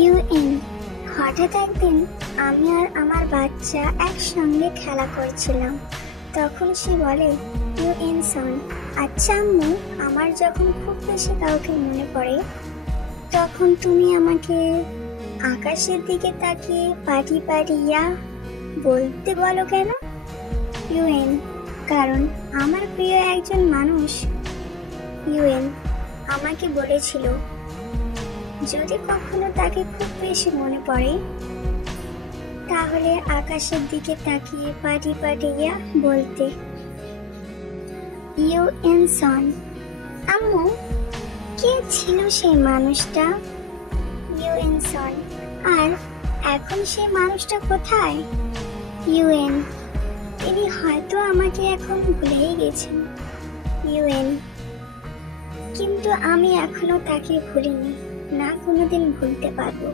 UN. হঠাৎ একদিন আমি আর আমার বাচ্চা একসঙ্গে খেলা করছিলাম। তখন সে বলে, ইউএন সন, আচ্ছা আম্মু, আমার যখন খুব বেশি কাউকে মনে পড়ে তখন তুমি আমাকে আকাশের দিকে তাকিয়ে পাটি পাটি ইয়া বলতে বলো কেন? ইউএন, কারণ আমার প্রিয় একজন মানুষ ইউএন আমাকে বলেছিল যদি কখনো তাকে খুব বেশি মনে পড়ে তাহলে আকাশের দিকে তাকিয়ে পাটি পাটি ইয়া বলতে। ইউএন সন, আম্মু, কে ছিল সেই মানুষটা? ইউএন সন, আর এখন সেই মানুষটা কোথায়? ইউএন, তিনি হয়তো আমাকে এখন ভুলেই গেছেন। ইউএন, কিন্তু আমি এখনো তাকে ভুলিনি, না কোনোদিন ভুলতে পারবো।